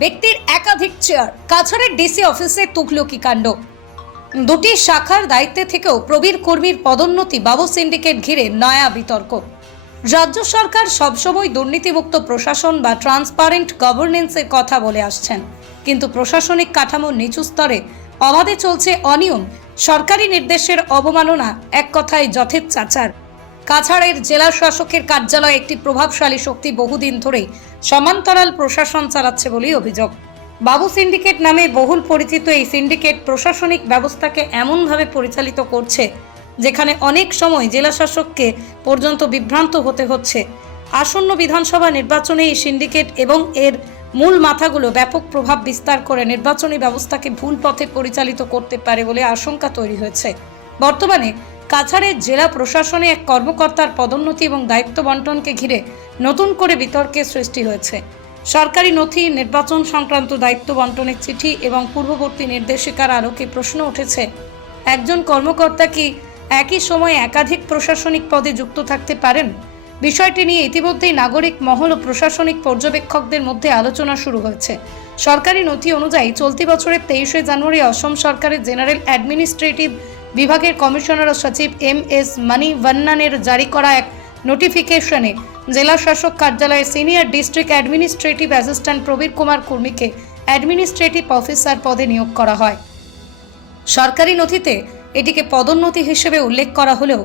ব্যক্তির একাধিক চেয়ার, কাছাড়ের ডিসি অফিসে তুঘলকি কাণ্ড। দুটি শাখার দায়িত্বে থেকেও প্রবীর কর্মীর পদোন্নতি, বাবু সিন্ডিকেট ঘিরে নয়া বিতর্ক। রাজ্য সরকার সবসময় দুর্নীতিমুক্ত প্রশাসন বা ট্রান্সপারেন্ট গভর্নেন্সের কথা বলে আসছেন, কিন্তু প্রশাসনিক কাঠামোর নিচু স্তরে অবাধে চলছে অনিয়ম, সরকারি নির্দেশের অবমাননা, এক কথায় যথেচ্ছাচার। কাছাড়ের জেলা শাসকের কার্যালয়ে একটি প্রভাবশালী শক্তি বহুদিন ধরেই সমান্তরাল প্রশাসন চালাচ্ছে বলেই অভিযোগ। বাবু সিন্ডিকেট নামে বহুল পরিচিত এই সিন্ডিকেট প্রশাসনিক ব্যবস্থাকে এমনভাবে পরিচালিত করছে যেখানে অনেক সময় জেলা শাসককে পর্যন্ত বিভ্রান্ত হতে হচ্ছে। আসন্ন বিধানসভা নির্বাচনে এই সিন্ডিকেট এবং এর মূল মাথাগুলো ব্যাপক প্রভাব বিস্তার করে নির্বাচনী ব্যবস্থাকে ভুল পথে পরিচালিত করতে পারে বলে আশঙ্কা তৈরি হয়েছে। বর্তমানে কাছাড়ের জেলা প্রশাসনে এক কর্মকর্তার পদোন্নতি এবং দায়িত্ব বন্টনকে ঘিরে নতুন করে বিতর্কের সৃষ্টি হয়েছে। সরকারি নথি, নির্বাচন সংক্রান্ত দায়িত্ব বন্টনের চিঠি এবং পূর্ববর্তী নির্দেশিকার আলোকে প্রশ্ন উঠেছে, একজন কর্মকর্তা কি একই সময়ে একাধিক প্রশাসনিক পদে যুক্ত থাকতে পারেন? বিষয়টি নিয়ে ইতিমধ্যেই নাগরিক মহল ও প্রশাসনিক পর্যবেক্ষকদের মধ্যে আলোচনা শুরু হয়েছে। সরকারি নথি অনুযায়ী চলতি বছরের 23শে জানুয়ারি অসম সরকারের জেনারেল অ্যাডমিনিস্ট্রেটিভ বিভাগের কমিশনার ও সচিব MS মানিভান্নানের জারি করা এক নোটিফিকেশনে জেলা শাসক কার্যালয়ে senior district administrative assistant Prabir Kumar কর্মীকে অ্যাডমিনিস্ট্রেটিভ অফিসার পদে নিয়োগ করা হয়। সরকারি নথিতে এটিকে পদোন্নতি হিসেবে উল্লেখ করা হলেও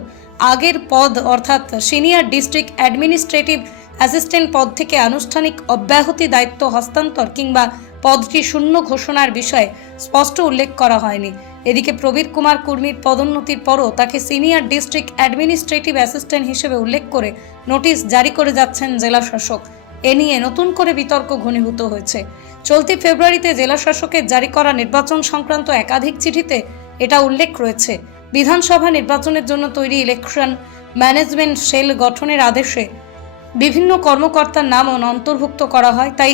আগের পদ অর্থাৎ সিনিয়র ডিস্ট্রিক্ট অ্যাডমিনিস্ট্রেটিভ অ্যাসিস্ট্যান্ট পদ থেকে আনুষ্ঠানিক অব্যাহতি, দায়িত্ব হস্তান্তর কিংবা পদটি শূন্য ঘোষণার বিষয়ে স্পষ্ট উল্লেখ করা হয়নি। এদিকে প্রবীর কুমার কর্মীর পদোন্নতির পরও তাকে সিনিয়র ডিস্ট্রিক্ট অ্যাডমিনিস্ট্রেটিভ অ্যাসিস্ট্যান্ট হিসেবে উল্লেখ করে নোটিশ জারি করে যাচ্ছেন জেলা শাসক। এ নিয়ে নতুন করে বিতর্ক ঘনীভূত হয়েছে। চলতি ফেব্রুয়ারিতে জেলা শাসকের জারি করা নির্বাচন সংক্রান্ত একাধিক চিঠিতে এটা উল্লেখ রয়েছে। বিধানসভা নির্বাচনের জন্য তৈরি ইলেকশন ম্যানেজমেন্ট সেল গঠনের আদেশে বিভিন্ন কর্মকর্তার নামও অন্তর্ভুক্ত করা হয়, তাই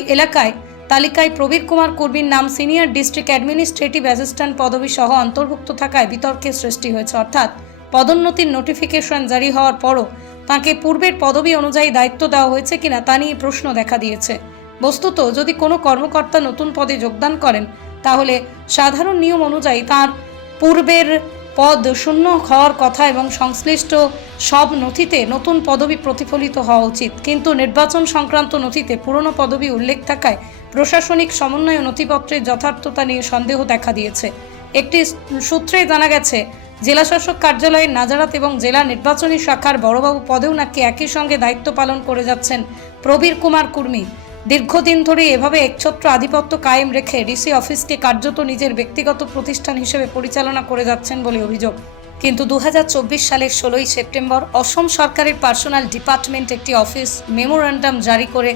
তালিকায় প্রবীর কুমার কর্মীর নাম সিনিয়র ডিস্ট্রিক্ট অ্যাডমিনিস্ট্রেটিভ অ্যাসিস্ট্যান্ট পদবি সহ অন্তর্ভুক্ত থাকায় বিতর্কের সৃষ্টি হয়েছে। অর্থাৎ পদোন্নতির নোটিফিকেশন জারি হওয়ার পরও তাঁকে পূর্বের পদবি অনুযায়ী দায়িত্ব দেওয়া হয়েছে কিনা তা নিয়ে প্রশ্ন দেখা দিয়েছে। বস্তুত যদি কোনো কর্মকর্তা নতুন পদে যোগদান করেন তাহলে সাধারণ নিয়ম অনুযায়ী তার পূর্বের পদ শূন্য হওয়ার কথা এবং সংশ্লিষ্ট সব নথিতে নতুন পদবি প্রতিফলিত হওয়া উচিত, কিন্তু নির্বাচন সংক্রান্ত নথিতে পুরনো পদবি উল্লেখ থাকায় প্রশাসনিক সমন্বয় ও নথিপত্রের যথার্থতা নিয়ে সন্দেহ দেখা দিয়েছে। একটি সূত্রে জানা গেছে, জেলাশাসক কার্যালয়ের নাজারাত এবং জেলা নির্বাচনী শাখার বড়বাবু পদেও নাকি একই সঙ্গে দায়িত্ব পালন করে যাচ্ছেন প্রবীর কুমার কর্মী। দীর্ঘদিন ধরে এভাবে একছত্র আধিপত্য কায়েম রেখে ডিসি অফিসকে কার্যত নিজের ব্যক্তিগত প্রতিষ্ঠান হিসেবে পরিচালনা করে যাচ্ছেন বলে অভিযোগ। কিন্তু 2024 সালের 16ই সেপ্টেম্বর অসম সরকারের পার্সোনাল ডিপার্টমেন্ট একটি অফিস মেমোরান্ডাম জারি করে,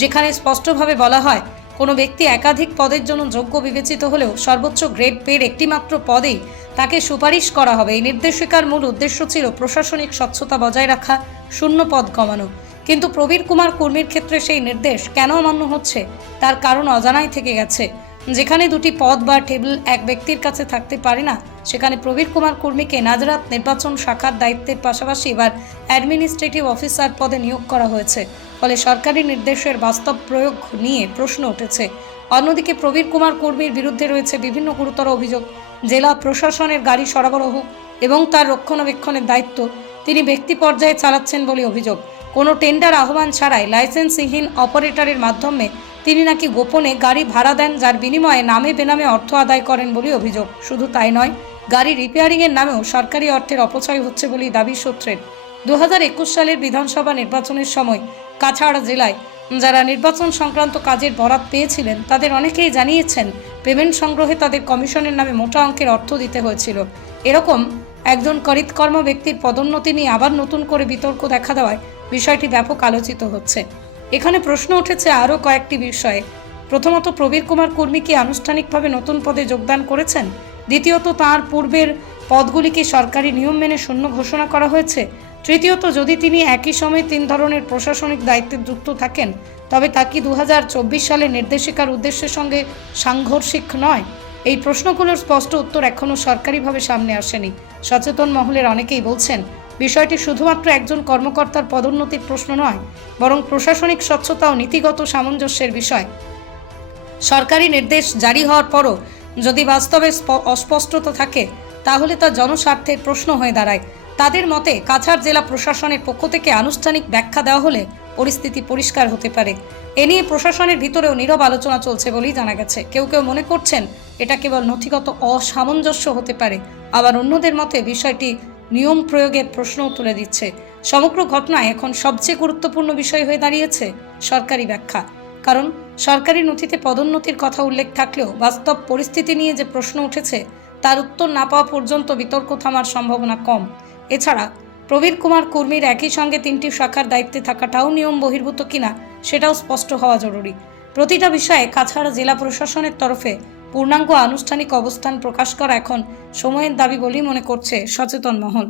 যেখানে স্পষ্টভাবে বলা হয় কোনো ব্যক্তি একাধিক পদের জন্য যোগ্য বিবেচিত হলেও সর্বোচ্চ গ্রেড পের একটিমাত্র পদেই তাকে সুপারিশ করা হবে। এই নির্দেশিকার মূল উদ্দেশ্য ছিল প্রশাসনিক স্বচ্ছতা বজায় রাখা, শূন্য পদ কমানো। কিন্তু প্রবীর কুমার কর্মীর ক্ষেত্রে সেই নির্দেশ কেন অমান্য হচ্ছে তার কারণ অজানাই থেকে গেছে। যেখানে দুটি পদ বা টেবিল এক ব্যক্তির কাছে থাকতে পারে না, সেখানে প্রবীর কুমার কর্মীকে নাজরাত নির্বাচন শাখার দায়িত্বের পাশাপাশি এবার অ্যাডমিনিস্ট্রেটিভ অফিসার পদে নিয়োগ করা হয়েছে। ফলে সরকারি নির্দেশের বাস্তব প্রয়োগ নিয়ে প্রশ্ন উঠেছে। অন্যদিকে প্রবীর কুমার কর্মীর বিরুদ্ধে রয়েছে বিভিন্ন গুরুতর অভিযোগ। জেলা প্রশাসনের গাড়ি সরবরাহ এবং তার রক্ষণাবেক্ষণের দায়িত্ব তিনি ব্যক্তি পর্যায়ে চালাচ্ছেন বলে অভিযোগ। কোনো টেন্ডার আহ্বান ছাড়াই লাইসেন্সহীন অপারেটরের মাধ্যমে তিনি নাকি গোপনে গাড়ি ভাড়া দেন, যার বিনিময়ে নামে বেনামে অর্থ আদায় করেন বলে অভিযোগ। শুধু তাই নয়, গাড়ি রিপেয়ারিংয়ের নামেও সরকারি অর্থের অপচয় হচ্ছে বলেই দাবি সূত্রের। 2021 সালের বিধানসভা নির্বাচনের সময় কাছাড় জেলায় যারা নির্বাচন সংক্রান্ত কাজের বরাত পেয়েছিলেন তাদের অনেকেই জানিয়েছেন পেমেন্ট সংগ্রহে তাদের কমিশনের নামে মোটা অঙ্কের অর্থ দিতে হয়েছিল। এরকম একজন করিতকর্ম ব্যক্তির পদোন্নতি নিয়ে আবার নতুন করে বিতর্ক দেখা দেওয়ায় বিষয়টি ব্যাপক আলোচিত হচ্ছে। এখানে প্রশ্ন উঠেছে আরও কয়েকটি বিষয়ে। প্রথমত, প্রবীর কুমার কর্মী কি আনুষ্ঠানিকভাবে নতুন পদে যোগদান করেছেন? দ্বিতীয়ত, তাঁর পূর্বের পদগুলি কি সরকারি নিয়ম মেনে শূন্য ঘোষণা করা হয়েছে? তৃতীয়ত, যদি তিনি একই সময়ে 3 ধরনের প্রশাসনিক দায়িত্বে যুক্ত থাকেন তবে তা কি 2024 সালের নির্দেশিকার উদ্দেশ্যের সঙ্গে সাংঘর্ষিক নয়? এই প্রশ্নগুলোর স্পষ্ট উত্তর এখনও সরকারিভাবে সামনে আসেনি। সচেতন মহলের অনেকেই বলছেন বিষয়টি শুধুমাত্র একজন কর্মকর্তার পদোন্নতির প্রশ্ন নয়, বরং প্রশাসনিক স্বচ্ছতা ও নীতিগত সামঞ্জস্যের বিষয়। সরকারি নির্দেশ জারি হওয়ার পরও যদি বাস্তবে অস্পষ্টতা থাকে তাহলে তা জনস্বার্থের প্রশ্ন হয়ে দাঁড়ায়। তাদের মতে কাছাড় জেলা প্রশাসনের পক্ষ থেকে আনুষ্ঠানিক ব্যাখ্যা দেওয়া হলে পরিস্থিতি পরিষ্কার হতে পারে। এ নিয়ে প্রশাসনের ভিতরেও নীরব আলোচনা চলছে বলেই জানা গেছে। কেউ কেউ মনে করছেন এটা কেবল নথিগত অসামঞ্জস্য হতে পারে, আবার অন্যদের মতে বিষয়টি নিয়ম প্রয়োগের প্রশ্নও তুলে দিচ্ছে। সমগ্র ঘটনায় এখন সবচেয়ে গুরুত্বপূর্ণ বিষয় হয়ে দাঁড়িয়েছে সরকারি ব্যাখ্যা। কারণ সরকারি নথিতে পদোন্নতির কথা উল্লেখ থাকলেও বাস্তব পরিস্থিতি নিয়ে যে প্রশ্ন উঠেছে তার উত্তর না পাওয়া পর্যন্ত বিতর্ক থামার সম্ভাবনা কম। এছাড়া প্রবীর কুমার কর্মীর একই সঙ্গে 3টি শাখার দায়িত্বে থাকাটাও নিয়ম বহির্ভূত কিনা সেটাও স্পষ্ট হওয়া জরুরি। প্রতিটা বিষয়ে কাছাড় জেলা প্রশাসনের তরফে পূর্ণাঙ্গ আনুষ্ঠানিক অবস্থান প্রকাশ করা এখন সময়ের দাবি বলেই মনে করছে সচেতন মহল।